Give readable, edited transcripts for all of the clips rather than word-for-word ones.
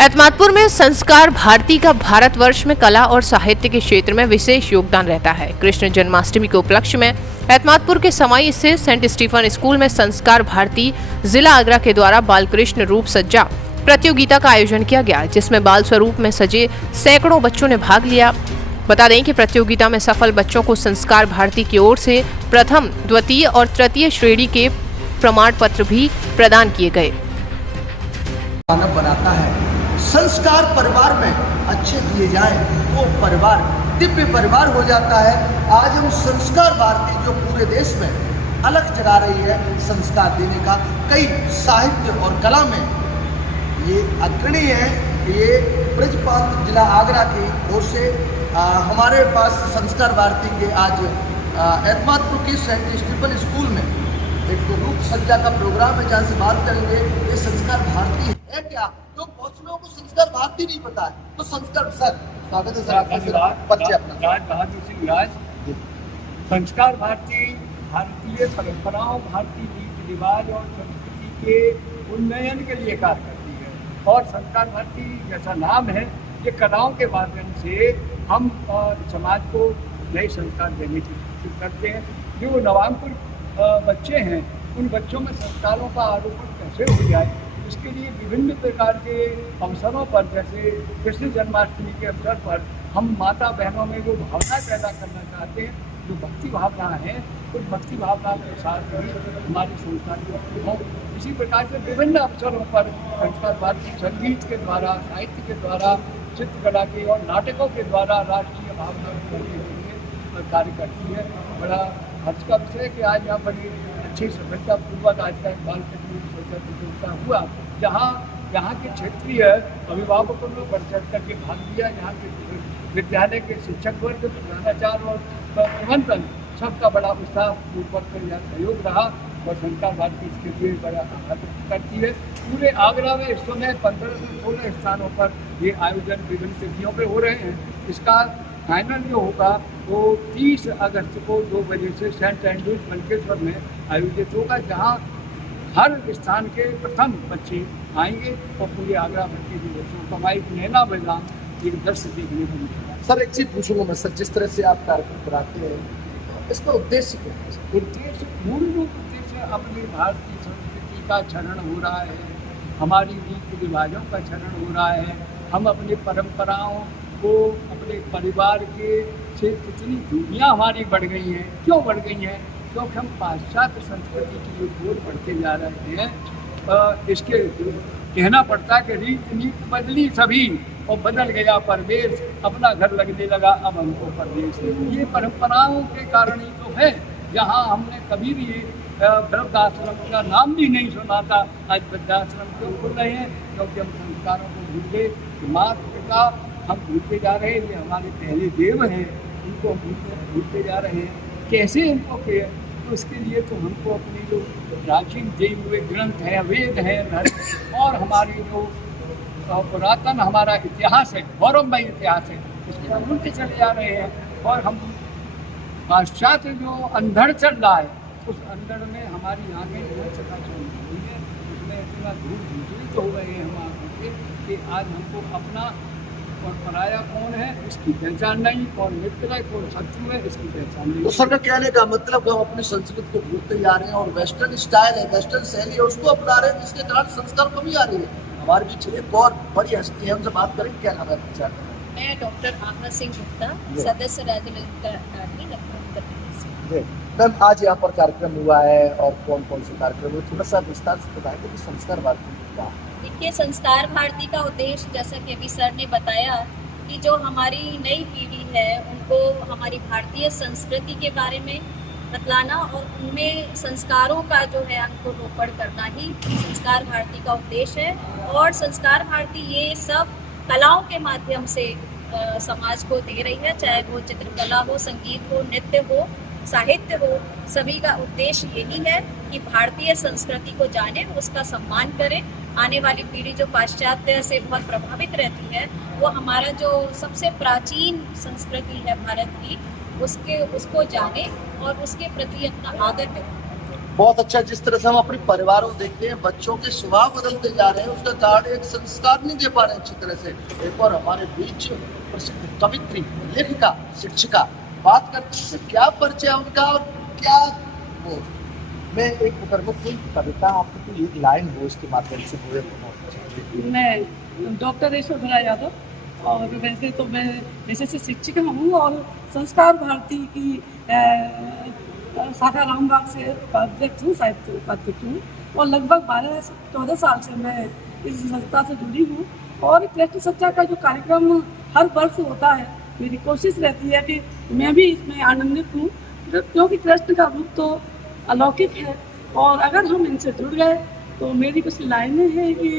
एतमादपुर में संस्कार भारती का भारतवर्ष में कला और साहित्य के क्षेत्र में विशेष योगदान रहता है। कृष्ण जन्माष्टमी के उपलक्ष्य में एतमादपुर के समाई स्थित सेंट स्टीफन स्कूल में संस्कार भारती जिला आगरा के द्वारा बाल कृष्ण रूप सज्जा प्रतियोगिता का आयोजन किया गया, जिसमें बाल स्वरूप में सजे सैकड़ों बच्चों ने भाग लिया। बता दें कि प्रतियोगिता में सफल बच्चों को संस्कार भारती की ओर से प्रथम, द्वितीय और तृतीय श्रेणी के प्रमाण पत्र भी प्रदान किए गए। मानव बनाता है। संस्कार परिवार में अच्छे दिए जाए वो परिवार दिव्य परिवार हो जाता है। आज हम संस्कार भारती जो पूरे देश में अलग जगा रही है संस्कार देने का, कई साहित्य और कला में ये अग्रणी है। ये ब्रजपाल जिला आगरा की ओर से हमारे पास संस्कार भारती के आज एतमादपुर की सेंट स्टीफन स्कूल में एक रूप सज्जा का प्रोग्राम है, जहाँ से बात करेंगे ये संस्कार भारती है क्या। तो बहुत से लोगों को संस्कार भारती नहीं पता है, तो संस्कार सर स्वागत है सर। बच्चे अपना राज बहादुर सिंह राज। संस्कार भारती भारतीय परंपराओं, भारतीय रीति रिवाज और संस्कृति के उन्नयन के लिए कार्य करती है। और संस्कार भारती जैसा नाम है, ये कलाओं के माध्यम से हम समाज को नए संस्कार देने की कोशिश करते हैं। जो नवांकुर बच्चे हैं, उन बच्चों में संस्कारों का आरोपण कैसे हो जाए, इसके लिए विभिन्न प्रकार के अवसरों पर, जैसे कृष्ण जन्माष्टमी के अवसर पर हम माता बहनों में जो भावना पैदा करना चाहते हैं, जो भक्ति भावना है, उस भक्ति भावना के साथ ही हमारे संस्कार की हो। इसी प्रकार से विभिन्न अवसरों पर संस्कार भारती संगीत के द्वारा, साहित्य के द्वारा, चित्रकला के और नाटकों के द्वारा राष्ट्रीय भावना को करने के लिए कार्य करती है। बड़ा हर्ष का विषय है कि आज यहाँ बड़ी अच्छी सफलतापूर्वक आज का बाल प्रतियोगिता हुआ, जहाँ यहाँ के क्षेत्रीय अभिभावकों ने बढ़ चढ़ करके भाग लिया। यहाँ के विद्यालय के शिक्षक वर्ग, प्रधानाचार्य और प्रबंधन सबका बड़ा उत्साह पूर्वक यहाँ सहयोग रहा और संस्कार भारती इसके लिए बड़ा आभार करती है। पूरे आगरा में इस समय 15 से 16 स्थानों पर ये आयोजन विभिन्न तिथियों पे हो रहे हैं। इसका फाइनल जो होगा वो 30 अगस्त को 2 बजे से सेंट एंड्रूज बलकेश्वर में आयोजित होगा, जहाँ हर स्थान के प्रथम बच्चे आएंगे और पूरे आगरा भर के जो बच्चों का माइक नैना बजान एक दृश्य देखने को मिलेगा। सर एक चीज पूछूंगा मैं सर, जिस तरह से आप कार्यक्रम कराते हैं, इसका उद्देश्य क्या है? उद्देश्य मूल रूप उद्देश्य अपनी भारतीय संस्कृति का क्षरण हो रहा है, हमारी रीति रिवाजों का क्षरण हो रहा है। हम अपनी परंपराओं को, अपने परिवार के से कितनी दूरियाँ हमारी बढ़ गई हैं। क्यों बढ़ गई हैं? क्योंकि हम पाश्चात्य संस्कृति की ओर बढ़ते जा रहे हैं। इसके कहना पड़ता है कि रीति नीति बदली सभी और बदल गया परदेश, अपना घर लगने लगा अब हमको परदेश। ये परंपराओं के कारण ही तो है। जहाँ हमने कभी भी वृद्धाश्रम का नाम भी नहीं सुना था, आज वृद्धाश्रम क्यों खुल रहे हैं? क्योंकि हम संस्कारों को भूल गए। माता पिता हम भूलते जा रहे हैं, ये हमारे पहले देव हैं, उनको भूलते जा रहे हैं। कैसे इनको किए? तो इसके लिए तो हमको अपनी जो प्राचीन दिए हुए ग्रंथ हैं, वेद हैं और हमारी जो पुरातन हमारा इतिहास है, गौरवमय इतिहास है, उसके हम भूलते चले जा रहे हैं। और हम पाश्चात्य जो अंधड़ चल रहा है, उस अंधड़ में हमारी आँखें बहुत चकाचौंध हो रही है। उसमें इतना दूषित हो गए हैं हम आँखों से कि आज हमको अपना और पराया कौन है इसकी पहचान नहीं, कौन मित्र है कौन शत्रु है इसकी पहचान नहीं। तो सर का कहने का मतलब हम अपनी संस्कृति को भूलते जा रहे हैं और वेस्टर्न स्टाइल है, वेस्टर्न शैली है, उसको अपना रहे हैं, जिसके कारण संस्कार कमी आ रही है। हमारे बीच एक और बड़ी हस्ती है, उनसे बात करेंगे। क्या नाम है बच्चा? मैं डॉक्टर आभा सिंह गुप्ता, सदस्य राज्य ललित अकादमी लखनऊ। मैम आज यहाँ पर कार्यक्रम हुआ है और कौन कौन से कार्यक्रम हुए, थोड़ा सा विस्तार से बताएं कि संस्कार भारती क्या? देखिए, संस्कार भारती का उद्देश्य, जैसा कि अभी सर ने बताया, कि जो हमारी नई पीढ़ी है उनको हमारी भारतीय संस्कृति के बारे में बतलाना और उनमें संस्कारों का जो है हमको रोपण करना ही संस्कार भारती का उद्देश्य है। और संस्कार भारती ये सब कलाओं के माध्यम से समाज को दे रही है, चाहे वो चित्रकला हो, संगीत हो, नृत्य हो, साहित्य हो। सभी का उद्देश्य यही है कि भारतीय संस्कृति को जाने, उसका सम्मान करें। आने वाली पीढ़ी जो पाश्चात्य से बहुत प्रभावित रहती है, वो हमारा जो सबसे प्राचीन संस्कृति है भारत की, उसको जाने और उसके प्रति अपना आदर करें। बहुत अच्छा। जिस तरह से हम अपने परिवारों को देखते हैं, बच्चों के स्वभाव बदलते जा रहे हैं, उसका कारण एक संस्कार नहीं दे पा रहे अच्छी तरह से। एक और हमारे बीच प्रसिद्ध कवित्री, लेखिका, शिक्षिका बात करते हैं, क्या परिचय है उनका और क्या वो। मैं एक मुकरमत कविता आपको एक लाइन हो इसके माध्यम से बोले तो बहुत अच्छा। मैं डॉक्टर यशोधरा यादव, और वैसे तो मैं वैसे से शिक्षिका हूँ और संस्कार भारती की शाखा रामबाग से अध्यक्ष हूँ, साहित्य उपाध्यक्ष हूँ, और लगभग 12-14 साल से मैं इस संस्था से जुड़ी हूँ। और कृष्ण सच्चा का जो कार्यक्रम हर वर्ष होता है, मेरी कोशिश रहती है कि मैं भी इसमें आनंदित हूँ, क्योंकि कृष्ण का रूप तो अलौकिक है। और अगर हम इनसे जुड़ गए तो मेरी कुछ लाइनें हैं कि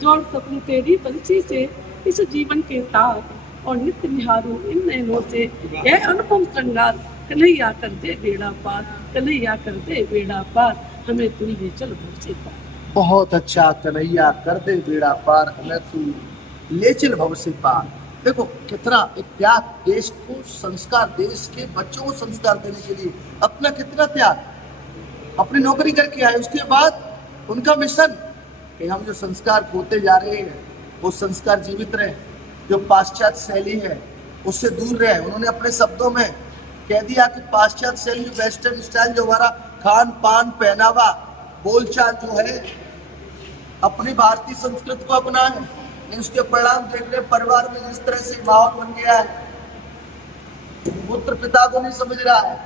जोड़ सकूं तेरी बंसी से इस जीवन के तार, और नित्य निहारूं इन नैनों से यह अनुपम श्रृंगार, कन्हैया कर दे बेड़ा पार, कन्हैया कर दे बेड़ा पार, हमें तू ले चल भव से पार। बहुत अच्छा। कन्हैया कर दे बेड़ा पार, हमें तू ले चल भव से पार। देखो कितना एक त्याग, देश को संस्कार, देश के बच्चों को संस्कार देने के लिए अपना कितना त्याग, अपनी नौकरी करके आए। उसके बाद उनका मिशन कि हम जो संस्कार खोते जा रहे हैं वो संस्कार जीवित रहे, जो पाश्चात्य शैली है उससे दूर रहे। उन्होंने अपने शब्दों में कह दिया कि पाश्चात्य शैली, वेस्टर्न स्टाइल, जो हमारा खान पान, पहनावा, बोलचाल जो है, अपनी भारतीय संस्कृति को अपनाएं। उसके परिणाम देख रहे परिवार में जिस तरह से माहौल बन गया है, पुत्र पिता को नहीं समझ रहा है,